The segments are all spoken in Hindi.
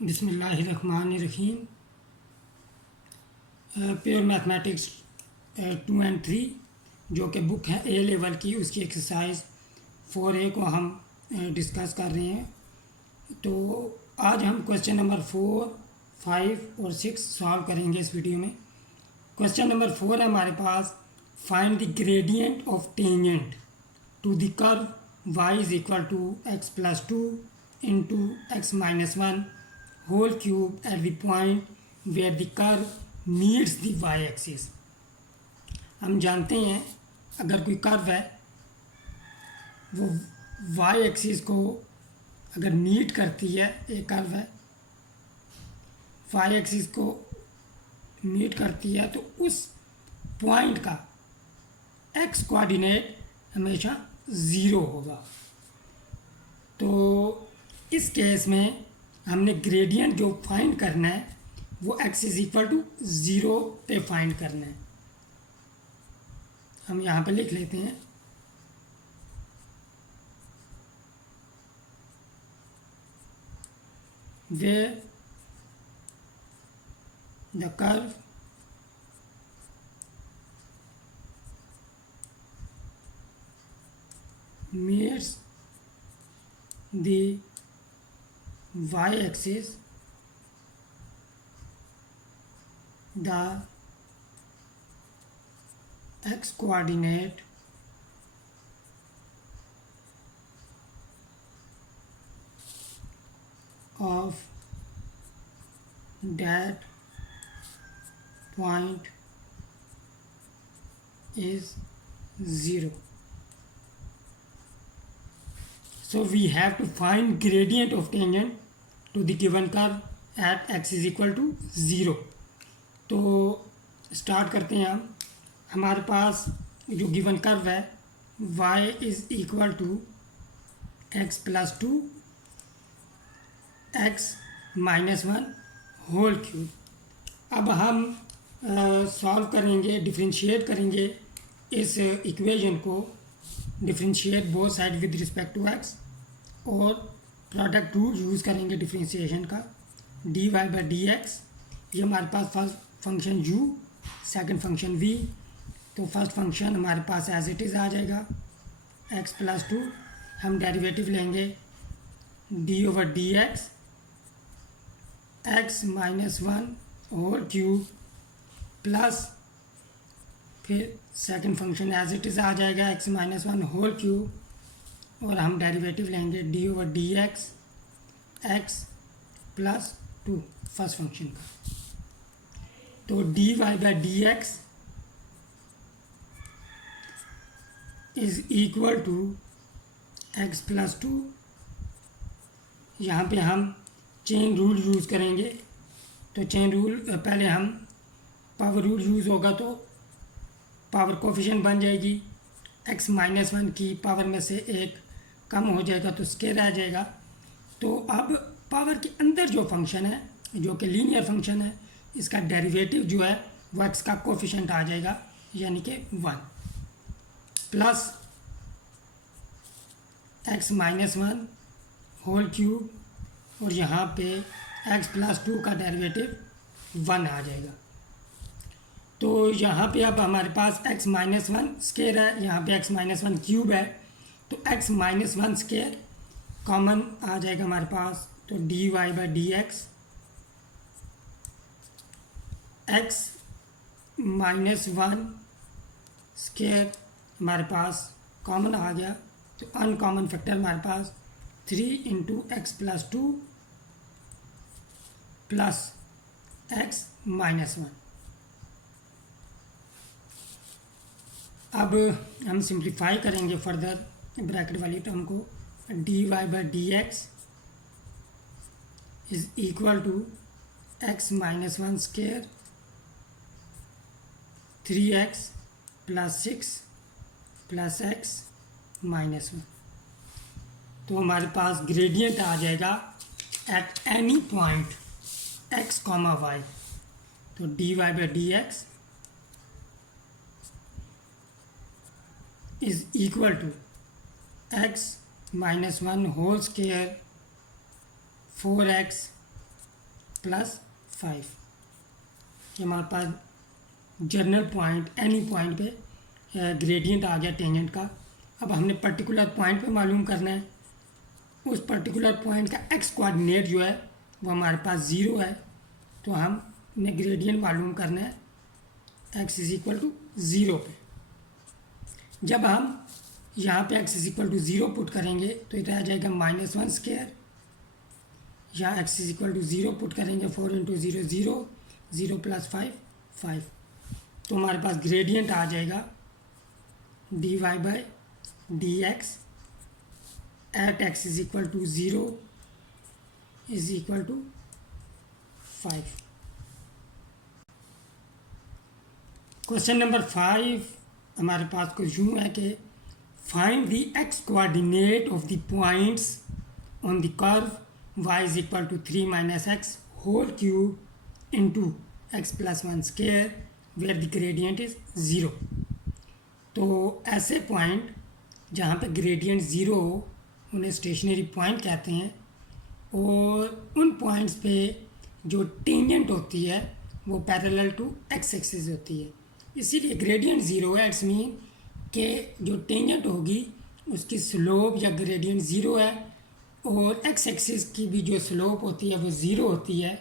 बिस्मिल्लाहिर्रहमानिर्रहीम। प्योर मैथमेटिक्स 2 एंड 3 जो कि बुक है ए लेवल की, उसकी एक्सरसाइज 4A को हम डिस्कस कर रहे हैं। तो आज हम क्वेश्चन नंबर 4, 5 और 6 सॉल्व करेंगे इस वीडियो में। क्वेश्चन नंबर 4 है हमारे पास, find the gradient of tangent to the curve y is equal to x plus 2 into x minus 1 whole cube at the point where the curve meets the y axis. हम जानते हैं अगर कोई कर्व है वो y एक्सिस को अगर मीट करती है, एक कर्व है y एक्सिस को मीट करती है तो उस पॉइंट का x कोऑर्डिनेट हमेशा 0 होगा। तो इस केस में हमने ग्रेडियंट जो फाइंड करना है वो x इज इक्वल टू 0 पे फाइंड करना है। हम यहाँ पे लिख लेते हैं where the curve meets the y-axis, the x coordinate of that point is 0. So we have to find gradient of tangent to the given curve at x is equal to 0. तो स्टार्ट करते हैं हम। हमारे पास जो गिवन कर्व है y is equal to x plus 2 x minus 1 whole cube. अब हम सॉल्व करेंगे, डिफरेंशिएट करेंगे इस इक्वेशन को, differentiate both side with respect to x और प्रोडक्ट रूल यूज़ करेंगे डिफरेंशिएशन का। dy बाई डी एक्स, ये हमारे पास first function u, second function v। तो फर्स्ट फंक्शन हमारे पास एज इट इज़ आ जाएगा x प्लस 2। हम डेरिवेटिव लेंगे d over D x, x minus 1 whole cube plus फिर second function as it is आ जाएगा x माइनस 1 होल क्यूब और हम डेरिवेटिव लेंगे d over D x, X plus 2 first function का। तो dy by D x is equal to x plus 2। यहाँ पे हम चेन रूल यूज़ करेंगे। तो चेन रूल पहले हम पावर रूल यूज़ होगा तो पावर कोफिशिएंट बन जाएगी, x माइनस 1 की पावर में से एक कम हो जाएगा तो स्केयर आ जाएगा। तो अब पावर के अंदर जो फंक्शन है जो कि लीनियर फंक्शन है, इसका डेरिवेटिव जो है वो x का कोफिशिएंट आ जाएगा यानी कि 1 plus x minus 1 whole cube और यहाँ पे x प्लस 2 का डेरिवेटिव 1 आ जाएगा। तो यहाँ पे अब हमारे पास x माइनस 1 स्केयर है, यहाँ पे x माइनस 1 क्यूब है, तो x माइनस 1 स्केयर कॉमन आ जाएगा हमारे पास। तो dy बाई डी एक्स, x माइनस 1 स्केयर हमारे पास कॉमन आ गया। तो अनकॉमन फैक्टर हमारे पास 3 into X plus 2 plus X minus 1। अब हम सिंप्लीफाई करेंगे फर्दर ब्रैकेट वाली टर्म को। dy by D x is equal to x minus 1 square 3x plus 6 plus X minus 1। तो हमारे पास ग्रेडियंट आ जाएगा at any point x comma Y. तो dy by D x is equal to x minus 1 whole square 4x plus 5। ये हमारे पास जनरल पॉइंट एनी पॉइंट पे ग्रेडियंट आ गया टेंजेंट का। अब हमने पर्टिकुलर पॉइंट पे मालूम करना है। उस पर्टिकुलर पॉइंट का एक्स कोऑर्डिनेट जो है वो हमारे पास 0 है, तो हमने ग्रेडियंट मालूम करना है एक्स इज इक्वल टू 0 पे। जब हम यहाँ पे x is equal to 0 put करेंगे तो ये रह जाएगा -1²। यहाँ x is equal to 0 put करेंगे 4 × 0 0, 0 + 5 5। तो हमारे पास ग्रेडियंट आ जाएगा dy/dx at x is equal to 0 is equal to 5। Question number 5 हमारे पास कुछ यूँ है कि find the X coordinate of the points on the curve y is equal to 3 - x whole cube into x + 1² where the gradient is 0। तो ऐसे पॉइंट जहाँ पे ग्रेडियंट 0 हो उन्हें स्टेशनरी पॉइंट कहते हैं, और उन पॉइंट्स पे जो टेंजेंट होती है वो पैरेलल टू x एक्सिस होती है। इसीलिए ग्रेडियंट 0 है, इट्स मीन कि जो टेंजेंट होगी उसकी स्लोप या ग्रेडियंट 0 है, और x एक्सिस की भी जो स्लोप होती है वो 0 होती है।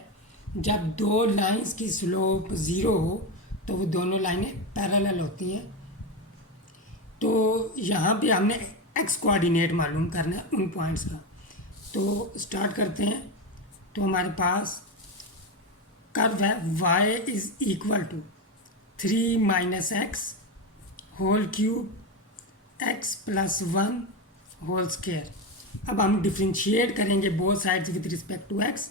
जब दो लाइंस की स्लोप 0 हो तो वो दोनों लाइनें पैरेलल होती हैं। तो यहाँ पे हमने x कोऑर्डिनेट मालूम करना है उन पॉइंट्स का। तो स्टार्ट करते हैं। तो हमारे पास कर्व है y is equal to 3 - x whole cube x + 1 whole square. अब हम डिफ्रेंशिएट करेंगे both sides with respect to x।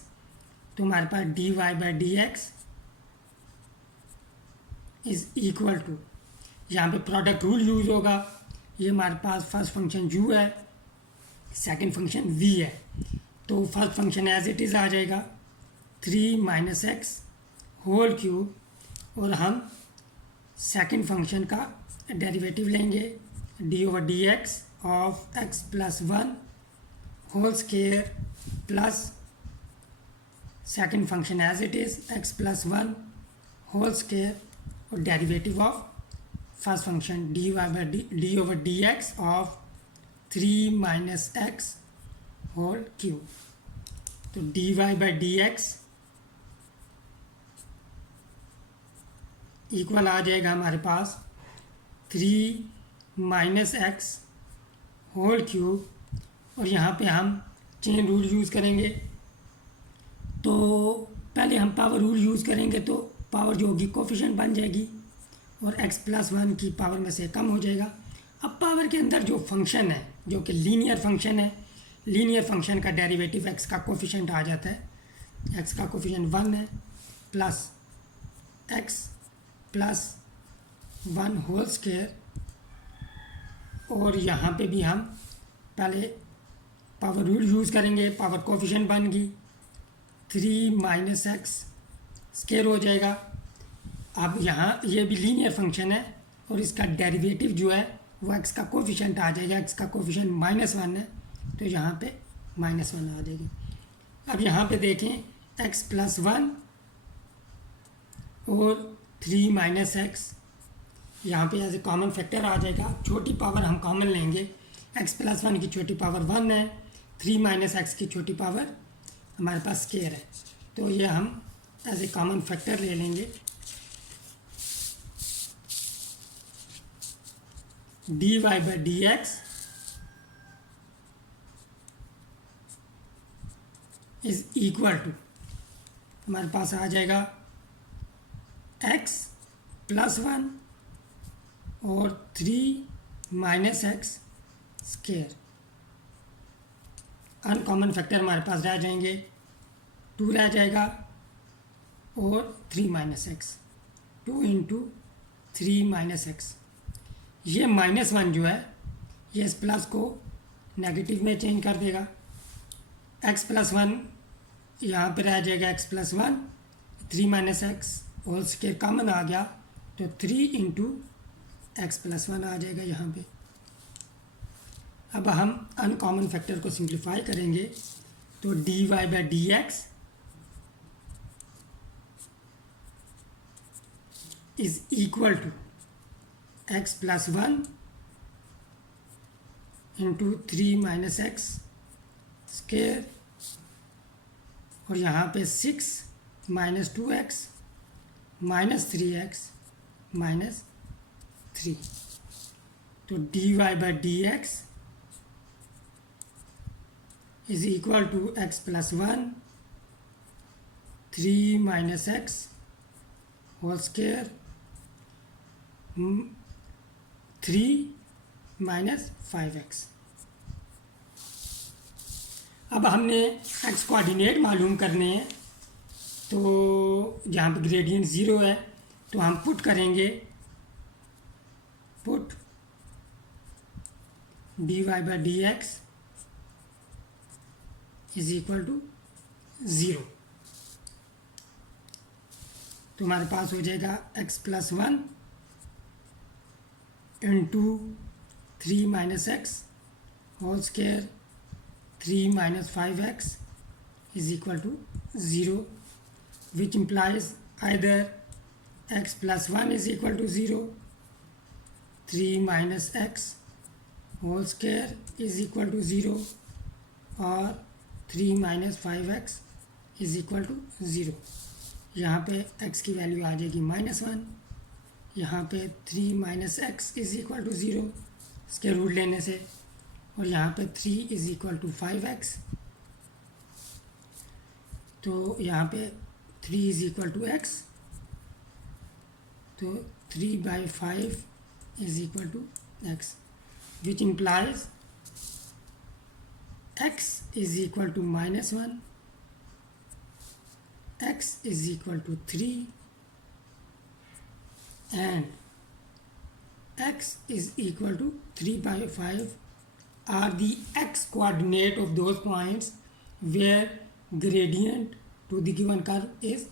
तो हमारे पास dy/dx इज इक्वल टू, यहाँ पे प्रोडक्ट रूल यूज होगा। ये हमारे पास फर्स्ट फंक्शन u है, सेकंड फंक्शन v है। तो first function as it is आ जाएगा 3 - x होल क्यूब, और हम सेकंड फंक्शन का डेरिवेटिव लेंगे d/dx of x + 1 whole square plus second function as it is x + 1 whole square, और derivative of first function d/dx of 3 - x whole cube. तो dy/dx इक्वल आ जाएगा हमारे पास 3 - x होल क्यूब, और यहाँ पे हम चेन रूल यूज़ करेंगे। तो पहले हम पावर रूल यूज़ करेंगे तो पावर जो होगी कोफिशिएंट बन जाएगी, और x + 1 की पावर में से कम हो जाएगा। अब पावर के अंदर जो फंक्शन है जो कि लीनियर फंक्शन है, लीनियर फंक्शन का डेरिवेटिव x का कोफिशिएंट आ जाता है। x का कोफिशिएंट 1 है, प्लस x + 1 होल स्क्वायर, और यहाँ पे भी हम पहले पावर रूल यूज़ करेंगे। पावर कोफिशिएंट बन गई 3 - x स्क्वायर हो जाएगा। अब यहाँ ये भी लीनियर फंक्शन है, और इसका डेरिवेटिव जो है वो x का कोफिशिएंट आ जाएगा। x का कोफिशिएंट -1 है, तो यहाँ पे -1 आ जाएगी। अब यहाँ पे देखें x + 1 और 3 - x यहाँ पे एज ए कॉमन फैक्टर आ जाएगा। छोटी पावर हम कॉमन लेंगे। x + 1 की छोटी पावर 1 है, 3 - x की छोटी पावर हमारे पास स्क्वायर है, तो ये हम एज ए कॉमन फैक्टर ले लेंगे। dy/dx इज इक्वल टू हमारे पास आ जाएगा x + 1 और 3 - x स्क्वायर। अनकॉमन फैक्टर हमारे पास रह जाएंगे, 2 रह जाएगा और 3 - x, 2 × 3 - x। ये -1 जो है ये इस प्लस को नेगेटिव में चेंज कर देगा। x + 1 यहाँ पे रह जाएगा x + 1, 3 - x whole square common आ गया, तो 3 × x + 1 आ जाएगा यहाँ पे। अब हम अनकॉमन फैक्टर को सिंप्लीफाई करेंगे, तो dy/dx is equal to x plus one into three minus x square, और यहाँ पे six minus two x minus three x minus three. तो d Y by D x is equal to x plus one three minus x whole square three minus five x. अब हमने एक्स कोऑर्डिनेट मालूम करने हैं, तो जहाँ पे ग्रेडियंट ज़ीरो है तो हम पुट करेंगे, put d Y by D x is equal to zero. तो हमारे पास हो जाएगा x plus one into three minus x whole square three minus five x is equal to zero, which implies either x plus one is equal to zero, three minus x whole square is equal to zero, और three minus five x is equal to zero. यहाँ पे x की वैल्यू आ जाएगी माइनस वन, यहाँ पे three minus x is equal to zero इसके रूट लेने से, और यहाँ पे three is equal to five x, तो यहाँ पे three is equal to x, तो three by five is equal to x, which implies x is equal to minus 1, x is equal to 3, and x is equal to 3 by 5 are the x coordinate of those points where gradient to the given curve is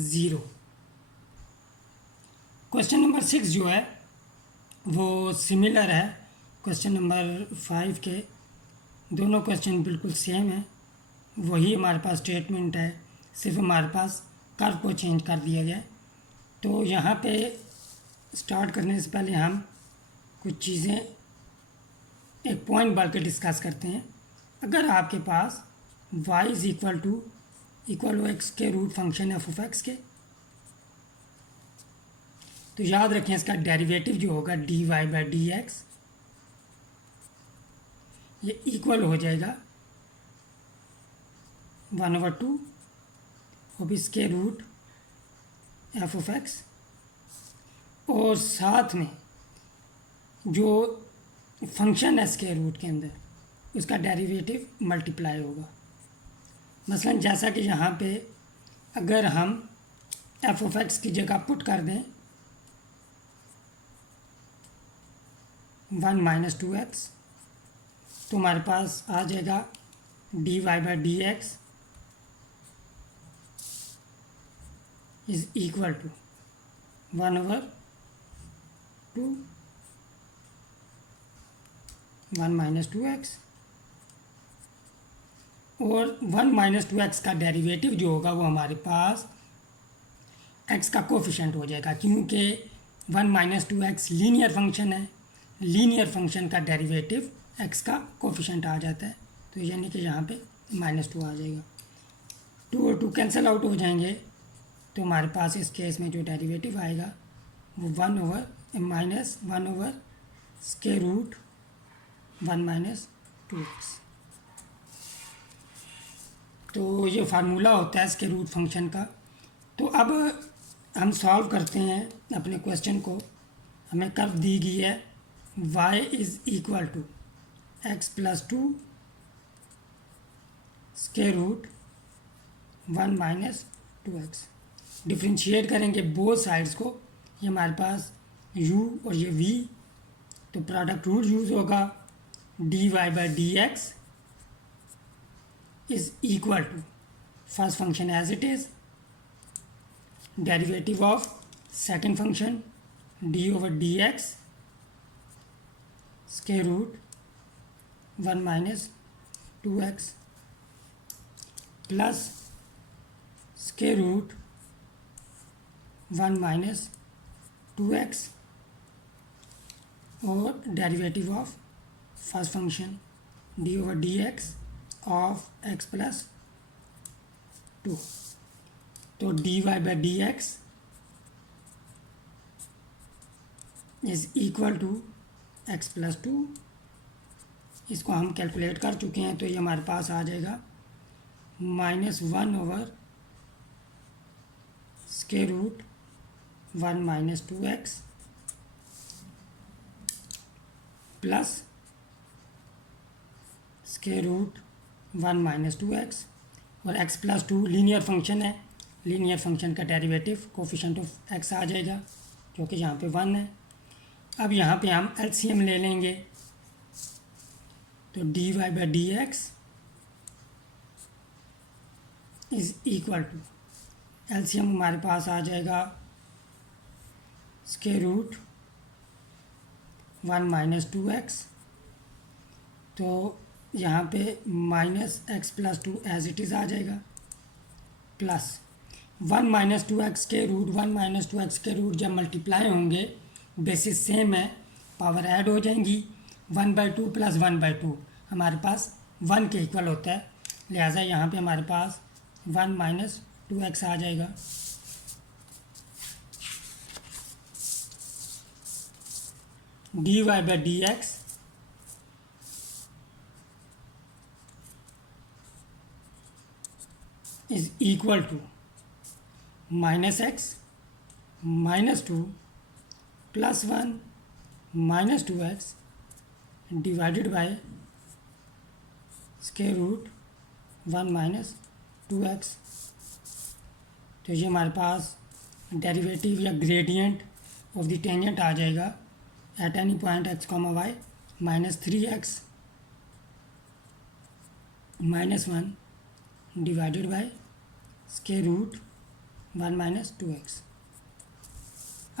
0। Question number 6 जो है वो सिमिलर है क्वेश्चन नंबर 5 के, दोनों क्वेश्चन बिल्कुल सेम है, वही हमारे पास स्टेटमेंट है, सिर्फ हमारे पास कर्व को चेंज कर दिया गया। तो यहाँ पे स्टार्ट करने से पहले हम कुछ चीज़ें एक पॉइंट बढ़ के डिस्कस करते हैं। अगर आपके पास y इज़ इक्वल एक्स के root function F of X के, तो याद रखें इसका डेरिवेटिव जो होगा D Y by D x ये इक्वल हो जाएगा वन ओवर टू अब इसके रूट एफ ऑफ एक्स, और साथ में जो फंक्शन है इसके रूट के अंदर उसका डेरिवेटिव मल्टीप्लाई होगा। मसलन जैसा कि यहाँ पे अगर हम एफ ऑफ एक्स की जगह पुट कर दें वन माइनस टू एक्स, तो हमारे पास आ जाएगा D Y by D x is equal to one over two one minus two X, और वन माइनस टू एक्स का डेरिवेटिव जो होगा वो हमारे पास एक्स का कोफिशेंट हो जाएगा, क्योंकि one minus two x linear function है, लीनियर फंक्शन का डेरिवेटिव एक्स का कोफिशेंट आ जाता है, तो यानी कि यहाँ पे माइनस टू आ जाएगा। टू और टू कैंसिल आउट हो जाएंगे, तो हमारे पास इस केस में जो डेरिवेटिव आएगा वो one over minus one over square root one minus two x. तो ये फार्मूला होता है इसके रूट फंक्शन का। तो अब हम सॉल्व करते हैं अपने क्वेश्चन को। हमें कर्व दी गई है y is equal to x plus two square root one minus two X. Differentiate करेंगे बोथ साइड्स को, ये हमारे पास u और ये v, तो प्रोडक्ट रूल यूज़ होगा D Y by D X is equal to first function as it is, derivative of second function D over D X square root one minus two x plus square root one minus 2x और derivative of first function d/dx of x plus 2। तो dy/dx is equal to x plus 2। इसको हम कैलकुलेट कर चुके हैं, तो ये हमारे पास आ जाएगा -1/√1 - 2x प्लस √1 - 2x, और x प्लस 2 लीनियर फंक्शन है, लीनियर फंक्शन का डेरिवेटिव कोफिशिएंट ऑफ x आ जाएगा, जो कि यहाँ पे 1 है। अब यहाँ पे हम एलसीएम ले लेंगे, तो dy/dx is equal to, LCM हमारे पास आ जाएगा √1 - 2x, तो यहाँ पे -x plus 2 as it is आ जाएगा, प्लस 1 - 2x के रूट 1 - 2x के रूट जब मल्टीप्लाई होंगे, बेसिस सेम है, पावर ऐड हो जाएंगी, 1/2 प्लस 1/2 हमारे पास 1 के इक्वल होता है, लिहाजा यहाँ पे हमारे पास 1 - 2x आ जाएगा। dy/dx is equal to -x - 2 plus 1 - 2x divided by √1 - 2x। तो ये हमारे पास डेरिवेटिव या ग्रेडियंट ऑफ द टेंजेंट आ जाएगा at any point x, y -3x - 1 divided by √1 - 2x।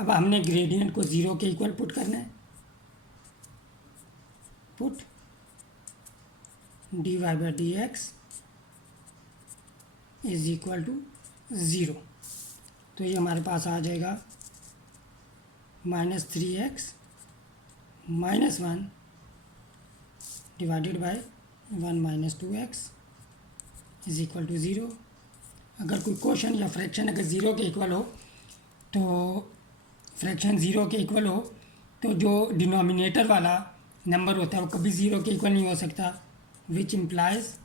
अब हमने ग्रेडियंट को 0 के इक्वल पुट करना है, put dy/dx is equal to 0, तो ये हमारे पास आ जाएगा -3x - 1 divided by 1 - 2x is equal to 0। अगर कोई क्वेश्चन या फ्रैक्शन अगर 0 के इक्वल हो, तो फ्रैक्शन 0 के इक्वल हो, तो जो डिनोमिनेटर वाला नंबर होता है वो कभी 0 के इक्वल नहीं हो सकता, which implies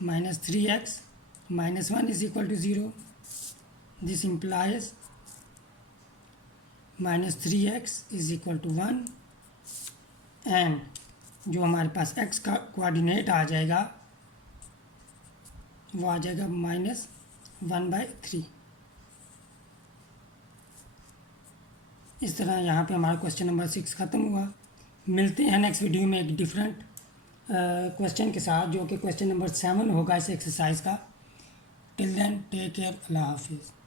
-3x - 1 is equal to 0। This implies -3x is equal to 1, and जो हमारे पास x का कोऑर्डिनेट आ जाएगा वो आ जाएगा -1/3। इस तरह यहाँ पे हमारा क्वेश्चन नंबर 6 ख़त्म हुआ। मिलते हैं नेक्स्ट वीडियो में एक डिफरेंट क्वेश्चन के साथ, जो कि क्वेश्चन नंबर 7 होगा इस एक्सरसाइज का। टिल देन टेक केयर, अल्लाह हाफिज़।